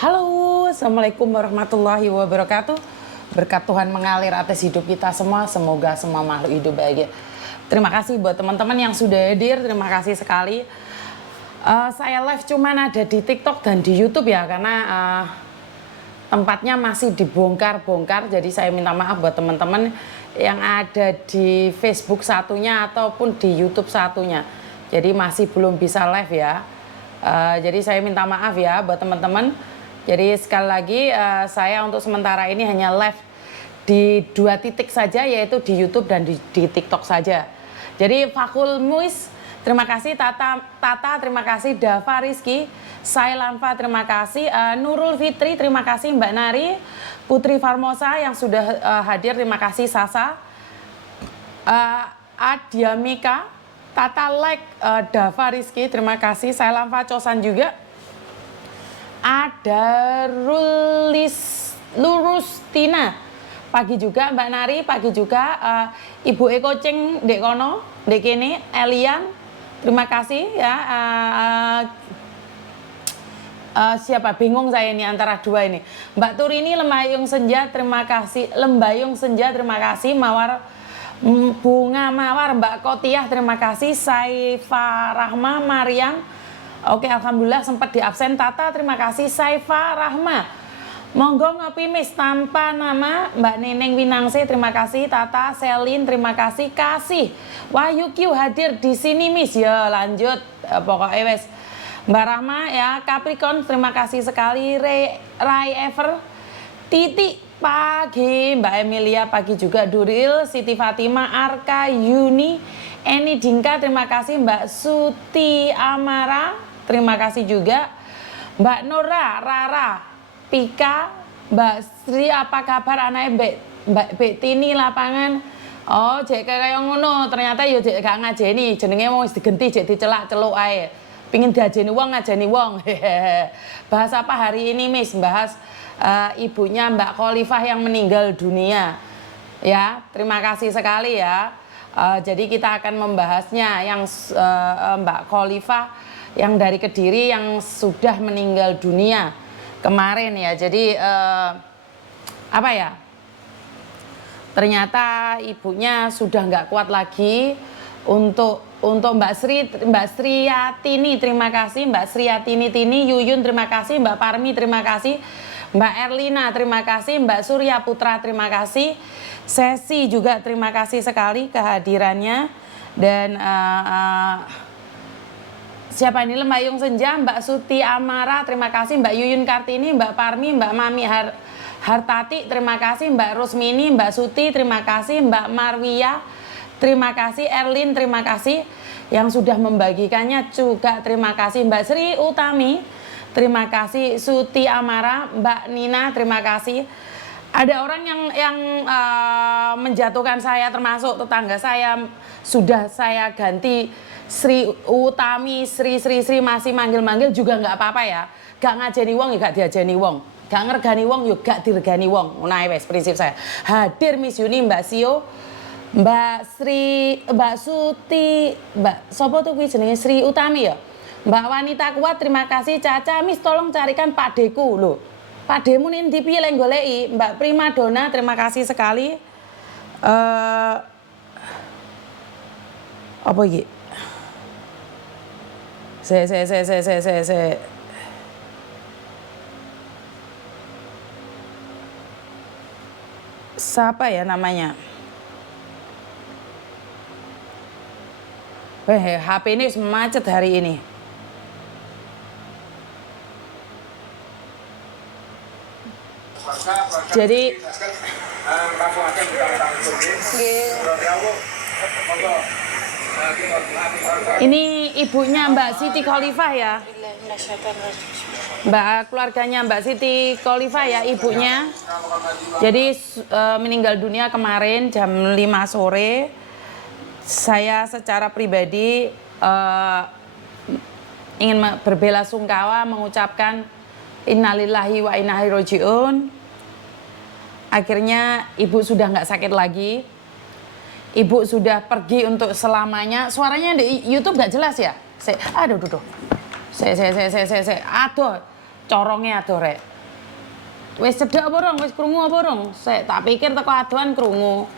Halo, Assalamualaikum warahmatullahi wabarakatuh. Berkat Tuhan mengalir atas hidup kita semua. Semoga semua makhluk hidup bahagia. Terima kasih buat teman-teman yang sudah hadir. Terima kasih sekali. Saya live cuman ada di TikTok dan di YouTube ya, karena tempatnya masih dibongkar-bongkar. Jadi saya minta maaf buat teman-teman yang ada di Facebook satunya ataupun di YouTube satunya. Jadi masih belum bisa live ya. Jadi saya minta maaf ya buat teman-teman. Jadi sekali lagi saya untuk sementara ini hanya live di 2 titik saja, yaitu di YouTube dan di TikTok saja. Jadi Fakul Muis, terima kasih. Tata terima kasih. Dava Rizky, Sailanfa terima kasih. Nurul Fitri terima kasih. Mbak Nari, Putri Farmosa yang sudah hadir terima kasih. Sasa, Adiamika, Tata Like, Dava Rizky terima kasih. Sailanfa Cosan juga. Ada Lurustina, pagi juga Mbak Nari, pagi juga Ibu Eko Cing Dek Kono, Dek Kene, Elian, terima kasih ya. Siapa bingung saya ini antara dua ini. Mbak Turini Lembayung Senja terima kasih. Lembayung Senja terima kasih. Mawar Bunga Mawar Mbak Kotiah terima kasih. Saifa Rahma Mariam, oke, alhamdulillah sempat di absen. Tata terima kasih. Saifa Rahma, monggo ngopi Miss tanpa nama. Mbak Neneng Winangse terima kasih. Tata Selin terima kasih. Kasih Wahyu Q hadir di sini Miss ya, lanjut pokoknya wes. Mbak Rahma ya. Capricorn terima kasih sekali. Rai Ever, Titi pagi. Mbak Emilia pagi juga. Duril, Siti Fatima, Arka, Yuni, Eni Dingka terima kasih. Mbak Suti Amara terima kasih juga. Mbak Nora, Rara, Pika, Mbak Sri apa kabar anaknya Mbak Betini lapangan. Oh, jek kayak ngono, ternyata yo jek gak ngajeni, jenenge wong wis digenti jek dicelak-celuk ae. Pingin diajeni wong ngajeni wong. Bahas apa hari ini Miss? Bahas ibunya Mbak Khalifah yang meninggal dunia. Ya, terima kasih sekali ya. Jadi kita akan membahasnya yang Mbak Khalifah yang dari Kediri yang sudah meninggal dunia kemarin ya. Jadi apa ya, ternyata ibunya sudah nggak kuat lagi. Untuk Mbak Sriyatini terima kasih. Mbak Sriyatini Yuyun terima kasih. Mbak Parmi terima kasih. Mbak Erlina terima kasih. Mbak Surya Putra terima kasih. Sesi juga terima kasih sekali kehadirannya. Dan siapa ini? Lembayung Senja, Mbak Suti Amara terima kasih. Mbak Yuyun Kartini, Mbak Parmi, Mbak Mami Hartati terima kasih. Mbak Rusmini, Mbak Suti terima kasih. Mbak Marwia terima kasih. Erlin terima kasih yang sudah membagikannya juga terima kasih. Mbak Sri Utami terima kasih. Suti Amara, Mbak Nina terima kasih. Ada orang yang menjatuhkan saya, termasuk tetangga saya, sudah saya ganti Sri Utami, Sri masih manggil-manggil juga nggak apa-apa ya. Gak ngajeni wong ya gak diajeni wong, gak ngergani wong ya gak diregani wong. Nah wes prinsip saya. Hadir Miss Yuni, Mbak Sio, Mbak Sri, Mbak Suti, Mbak sopo tuh kuwi jenenge Sri Utami ya. Mbak Wanita Kuat terima kasih. Caca Miss tolong carikan Pak Deku loh. Pak Demu nih dipilih golei. Mbak Primadona terima kasih sekali. Apa iki? Se. Siapa ya namanya? HP ini macet hari ini. Jadi ini ibunya Mbak Siti Khalifah ya. Keluarganya Mbak Siti Khalifah ya ibunya. Jadi meninggal dunia kemarin jam 5 sore. Saya secara pribadi ingin berbelasungkawa mengucapkan innalillahi wa inna ilaihi rajiun. Akhirnya ibu sudah nggak sakit lagi. Ibu sudah pergi untuk selamanya. Suaranya di YouTube nggak jelas ya? Aduh. Aduh, corongnya aduh rek. Wis cedhak apa rong? Wis krungu apa rong? Sik tak pikir teko adoan krungu.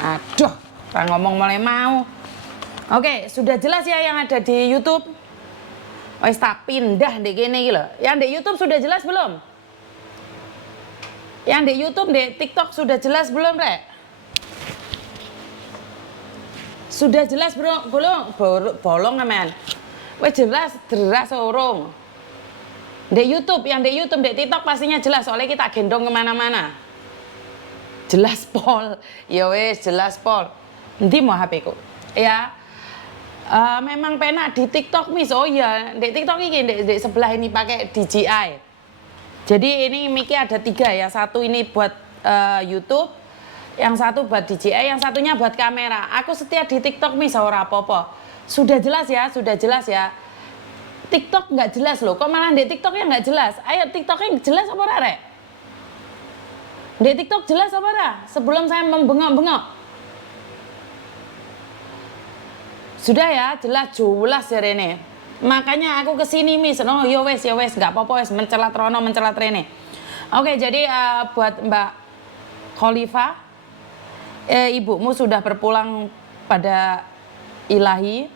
Aduh, ora ngomong mulai mau. Oke, sudah jelas ya yang ada di YouTube. Wis tak pindah ndek kene iki lho. Yang di YouTube sudah jelas belum? Yang di YouTube, di TikTok sudah jelas belum, Rek? Sudah jelas belum? Bolong aman. Wis jelas deras urung. Di YouTube, yang di YouTube, di TikTok pastinya jelas soalnya kita gendong kemana-mana. Jelas pol, ya wes jelas pol. Nanti mau HP ku, ya. Memang penak di TikTok mis, oh iya, di TikTok ini di sebelah ini pakai DJI. Jadi ini mic ada 3 ya, satu ini buat YouTube, yang satu buat DJI, yang satunya buat kamera. Aku setia di TikTok mis, ora apa-apa. Sudah jelas ya, sudah jelas ya. TikTok nggak jelas loh, kok malah di TikToknya nggak jelas? Ayo TikToknya jelas apa ora, Rek? Di TikTok jelas apa ora? Sebelum saya membengok-bengok. Sudah ya, jelas ya Rene. Makanya aku kesini mis, no yo wes, nggak apa-apa wes, mencelat rono, mencelat Rene. Oke, jadi buat Mbak Khalifa, ibumu sudah berpulang pada ilahi.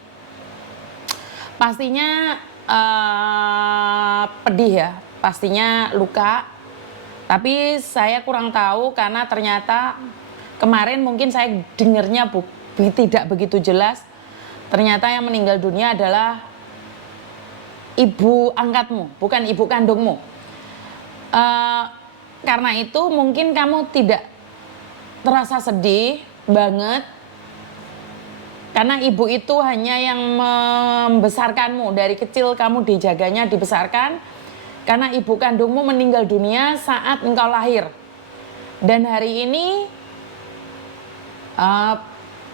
Pastinya pedih ya, pastinya luka. Tapi saya kurang tahu karena ternyata kemarin mungkin saya dengarnya tidak begitu jelas. Ternyata yang meninggal dunia adalah ibu angkatmu, bukan ibu kandungmu. Karena itu mungkin kamu tidak terasa sedih banget. Karena ibu itu hanya yang membesarkanmu. Dari kecil kamu dijaganya, dibesarkan. Karena ibu kandungmu meninggal dunia saat engkau lahir. Dan hari ini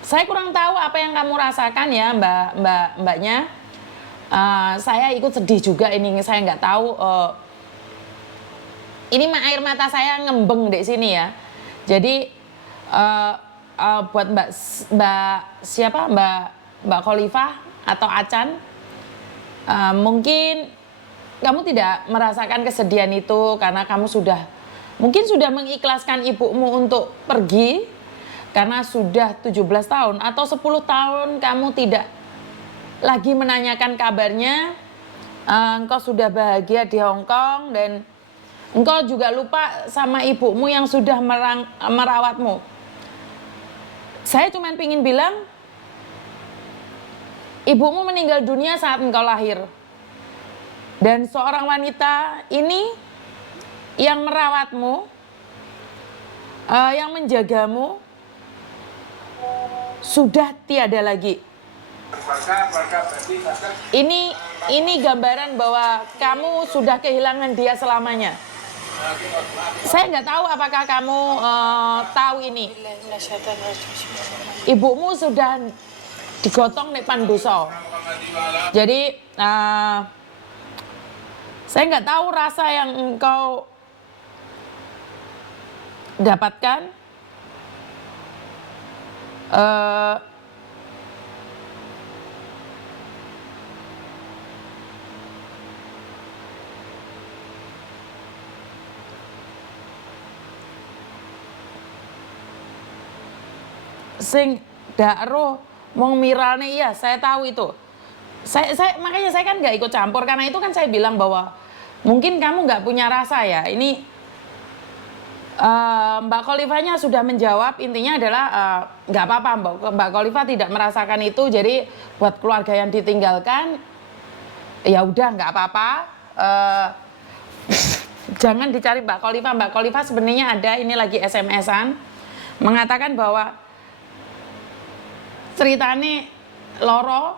saya kurang tahu apa yang kamu rasakan ya mbaknya. Saya ikut sedih juga ini, saya nggak tahu. Ini air mata saya ngembeng di sini ya. Jadi buat mbak Khalifah atau Acan, mungkin kamu tidak merasakan kesedihan itu karena kamu mungkin sudah mengikhlaskan ibumu untuk pergi karena sudah 17 tahun atau 10 tahun kamu tidak lagi menanyakan kabarnya. Engkau sudah bahagia di Hong Kong dan engkau juga lupa sama ibumu yang sudah merawatmu. Saya cuma ingin bilang, ibumu meninggal dunia saat engkau lahir. Dan seorang wanita ini yang merawatmu, yang menjagamu, sudah tiada lagi. Ini gambaran bahwa kamu sudah kehilangan dia selamanya. Saya nggak tahu apakah kamu tahu ini. Ibumu sudah digotong di Pandoso. Jadi saya nggak tahu rasa yang engkau dapatkan. Sing dakro mong miralne, iya saya tahu itu. Makanya saya kan nggak ikut campur karena itu kan saya bilang bahwa mungkin kamu nggak punya rasa ya. Ini Mbak Khalifahnya sudah menjawab, intinya adalah nggak apa-apa Mbak Khalifah tidak merasakan itu. Jadi buat keluarga yang ditinggalkan ya udah nggak apa-apa. Jangan dicari Mbak Khalifah. Mbak Khalifah sebenarnya ada ini lagi SMS-an mengatakan bahwa ceritane loro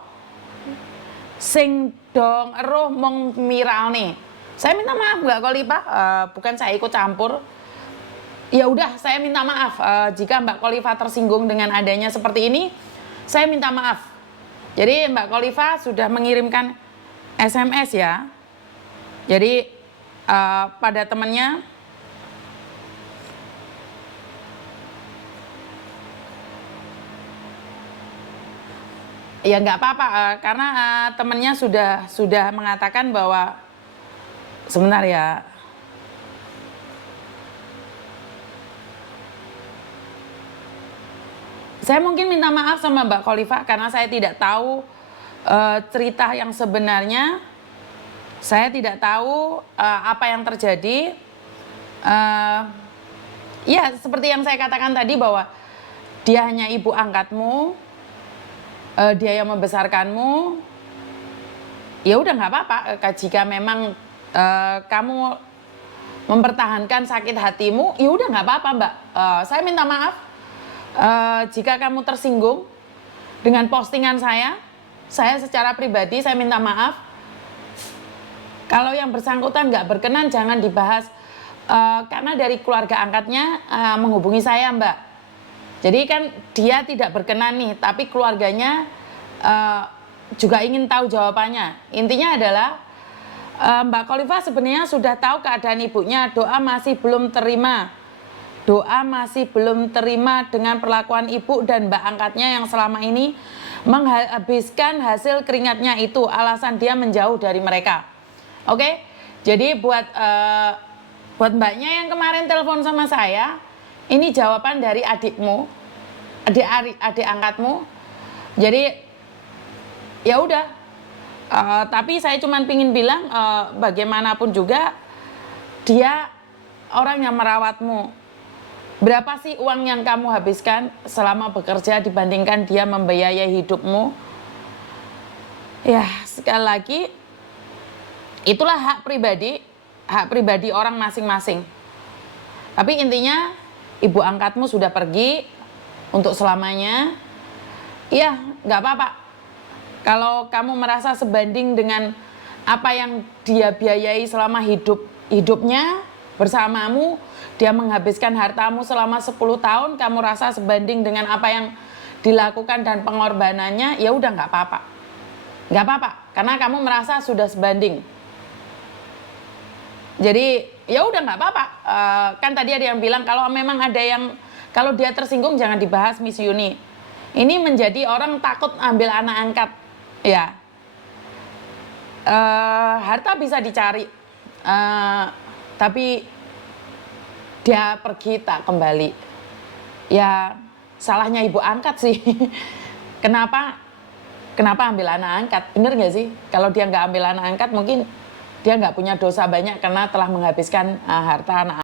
sing dong eruh mong miralne. Saya minta maaf Mbak Khalifah, bukan saya ikut campur. Ya udah, saya minta maaf jika Mbak Khalifah tersinggung dengan adanya seperti ini. Saya minta maaf. Jadi Mbak Khalifah sudah mengirimkan SMS ya. Jadi pada temannya, ya nggak apa-apa karena temannya sudah mengatakan bahwa Sebentar ya. Saya mungkin minta maaf sama Mbak Khalifah karena saya tidak tahu cerita yang sebenarnya. Saya tidak tahu apa yang terjadi. Ya, seperti yang saya katakan tadi bahwa dia hanya ibu angkatmu, dia yang membesarkanmu. Ya udah nggak apa-apa. Jika memang kamu mempertahankan sakit hatimu, ya udah nggak apa-apa, Mbak. Saya minta maaf jika kamu tersinggung dengan postingan saya secara pribadi saya minta maaf. Kalau yang bersangkutan nggak berkenan jangan dibahas, karena dari keluarga angkatnya menghubungi saya, Mbak. Jadi kan dia tidak berkenan nih, tapi keluarganya juga ingin tahu jawabannya. Intinya adalah Mbak Khalifah sebenarnya sudah tahu keadaan ibunya, doa masih belum terima. Doa masih belum terima dengan perlakuan ibu dan mbak angkatnya yang selama ini menghabiskan hasil keringatnya itu. Alasan dia menjauh dari mereka. Oke, jadi buat mbaknya yang kemarin telepon sama saya, ini jawaban dari adikmu, adik angkatmu. Jadi ya udah, tapi saya cuma pingin bilang bagaimanapun juga dia orang yang merawatmu. Berapa sih uang yang kamu habiskan selama bekerja dibandingkan dia membiayai hidupmu? Ya, sekali lagi, itulah hak pribadi orang masing-masing. Tapi intinya, ibu angkatmu sudah pergi untuk selamanya. Ya, nggak apa-apa. Kalau kamu merasa sebanding dengan apa yang dia biayai selama hidupnya bersamamu, dia menghabiskan hartamu selama 10 tahun, kamu rasa sebanding dengan apa yang dilakukan dan pengorbanannya, ya udah nggak apa-apa. Nggak apa-apa, karena kamu merasa sudah sebanding. Jadi ya udah nggak apa-apa. Kan tadi ada yang bilang kalau memang ada yang, kalau dia tersinggung jangan dibahas, Miss Yuni. Ini menjadi orang takut ambil anak angkat. Ya, harta bisa dicari, tapi dia pergi tak kembali. Ya salahnya ibu angkat sih. Kenapa ambil anak angkat? Bener gak sih? Kalau dia nggak ambil anak angkat mungkin dia nggak punya dosa banyak karena telah menghabiskan harta anak